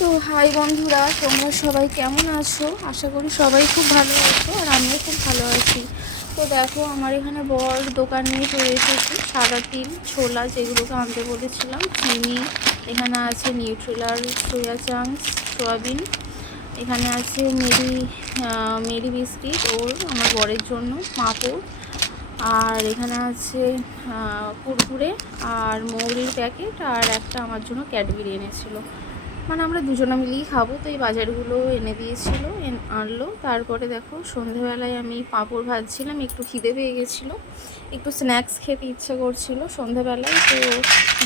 তো হাই বন্ধুরা, তোমরা সবাই কেমন আছো? আশা করি সবাই খুব ভালো আছো, আর আমিও খুব ভালো আছি। তো দেখো, আমার এখানে বর দোকান নিয়ে চলে এসেছি সাদা তিল ছোলা, যেগুলোকে আনতে বলেছিলাম, চিনি, এখানে আছে নিউট্রেলার সোয়া চাংস সয়াবিন, এখানে আছে মেরি বিস্কিট ওর আমার বরের জন্য, পাঁপড়, আর এখানে আছে কুরকুরে আর মৌরির প্যাকেট, আর একটা আমার জন্য ক্যাডবেরি এনেছিল। মানে আমরা দুজনে মিলেই খাবো, তো এই বাজারগুলো এনে দিয়েছিল, আনলো। তারপরে দেখো, সন্ধেবেলায় আমি পাঁপড় ভাজছিলাম, একটু খিদে পেয়ে গেছিলো, একটু স্ন্যাক্স খেতে ইচ্ছে করছিল সন্ধেবেলায়। তো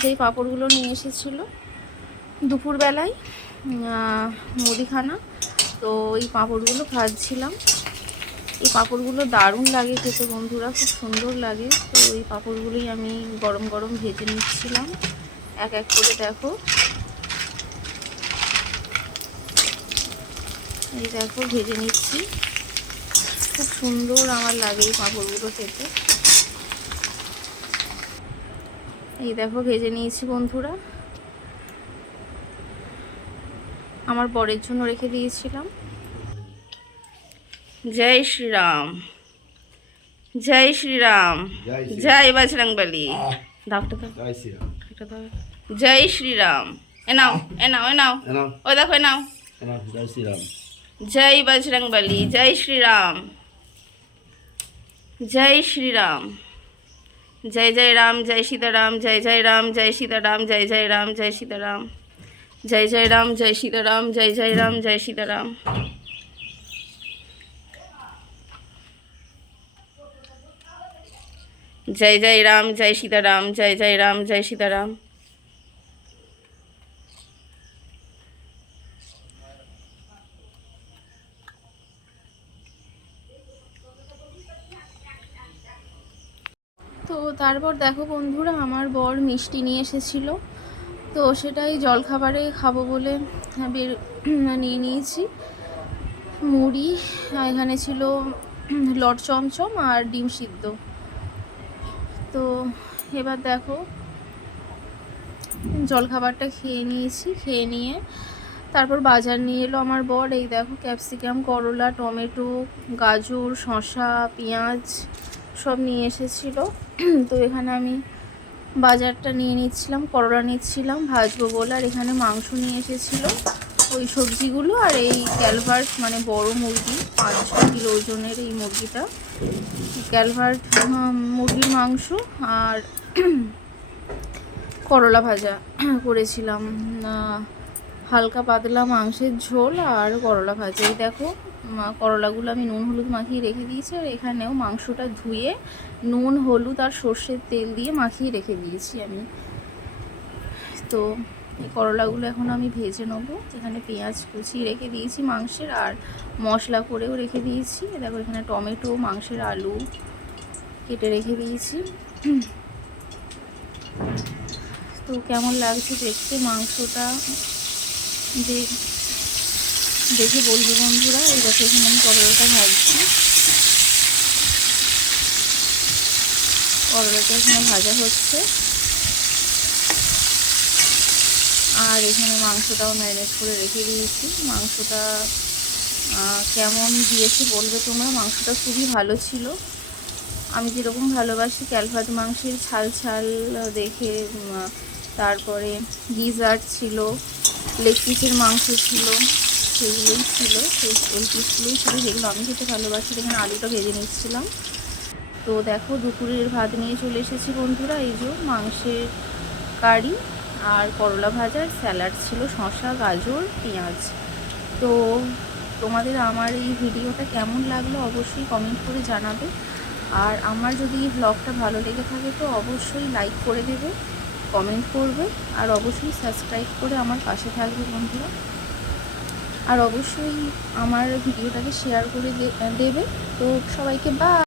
যেই পাঁপড়গুলো নিয়ে এসেছিলো দুপুরবেলায় মুদিখানা, তো এই পাঁপড়গুলো ভাজছিলাম। এই পাঁপড়গুলো দারুণ লাগে খেতে বন্ধুরা, খুব সুন্দর লাগে। তো এই পাঁপড়গুলোই আমি গরম গরম ভেজে নিচ্ছিলাম এক এক করে। দেখো, এই দেখো ভেজে নিচ্ছি, খুব সুন্দর আমার লাগে এই পাঁপড়গুলো খেতে। এই দেখো ভেজে নিয়েছি বন্ধুরা, আমার বরের জন্য রেখে দিয়েছিলাম। জয় শ্রীরাম, জয় শ্রীরাম, জয় বজরংবলী। ডাক্তার জয় শ্রীরাম, এনাও এনাও এনাও, ও দেখো এনাও। জয় শ্রীরাম, জয় বজরংবলী, জয় শ্রীরাম, জয় শ্রীরাম, জয় জয় রাম, জয় সীতারাম, জয় জয় রাম, জয় সীতারাম, জয় জয় রাম, জয় সীতারাম, জয় জয় রাম, জয় সীতারাম, জয় জয় রাম, জয় সীতারাম। জয় জয় রাম, জয় সীতারাম, জয় জয় রাম, জয় সীতারাম। তো তারপর দেখো বন্ধুরা, আমার বর মিষ্টি নিয়ে এসেছিল, তো সেটাই জলখাবারে খাবো বলে নিয়ে নিয়েছি। মুড়ি, এখানে ছিল লট চমচম আর ডিম সিদ্ধ। তো এবার দেখো, জলখাবারটা খেয়ে নিয়েছি, খেয়ে নিয়ে তারপর বাজার নিয়ে এলো আমার বর। এই দেখো, ক্যাপসিকাম, করলা, টমেটো, গাজর, শসা, পেঁয়াজ সব নিয়ে এসেছিলো। তো এখানে আমি বাজারটা নিয়ে নিচ্ছিলাম, করলা নিচ্ছিলাম ভাজবো বলে। আর এখানে মাংস নিয়ে এসেছিলো, ওই সবজিগুলো, আর এই ক্যালভার্ট মানে বড় মুরগি, 5-6 কিলো ওজনের এই মুরগিটা, ক্যালভার্ট মুরগির মাংস আর করলা ভাজা করেছিলাম, হালকা পাতলা মাংসের ঝোল আর করলা ভাজা। এই দেখো, করলাগুলো আমি নুন হলুদ মাখিয়ে রেখে দিয়েছি, আর এখানেও মাংসটা ধুয়ে নুন হলুদ আর সর্ষের তেল দিয়ে মাখিয়ে রেখে দিয়েছি আমি। তো এই করলাগুলো এখন আমি ভেজে নেবো। এখানে পেঁয়াজ কুচিয়ে রেখে দিয়েছি মাংসের, আর মশলা করেও রেখে দিয়েছি। দেখো, এখানে টমেটো, মাংসের আলু কেটে রেখে দিয়েছি। তো কেমন লাগছে দেখতে মাংসটা দেখে বলবো বন্ধুরা। এই দেখো, এখানে আমি করলাটা ভাজছি, করলাটা এখানে ভাজা হচ্ছে, আর এখানে মাংসটাও ম্যারিনেট করে রেখে দিয়েছি। মাংসটা কেমন দিয়েছি বলবে তোমরা। মাংসটা খুবই ভালো ছিল, আমি যেরকম ভালোবাসি ক্যালভার্ট মাংসের ছাল ছাল দেখে। তারপরে গিজার্ড ছিল, লেগ পিসের মাংস ছিল, সেগুলোই ছিল, ওই পিসগুলোই ছিল যেগুলো আমি খেতে ভালোবাসি। এখানে আলুটা ভেজে নিচ্ছিলাম। তো দেখো, দুপুরের ভাত নিয়ে চলে এসেছি বন্ধুরা। এই যে মাংসের কারি আর করলা ভাজার স্যালাড ছিল, শসা, গাজর, পেঁয়াজ। তো তোমাদের আমার এই ভিডিওটা কেমন লাগলো অবশ্যই কমেন্ট করে জানাবে। আর আমার যদি এই ব্লগটা ভালো লেগে থাকে তো অবশ্যই লাইক করে দেবে, কমেন্ট করবে, আর অবশ্যই সাবস্ক্রাইব করে আমার পাশে থাকবে বন্ধুরা। আর অবশ্যই আমার ভিডিওটাকে শেয়ার করে দেবে। তো সবাইকে বাই।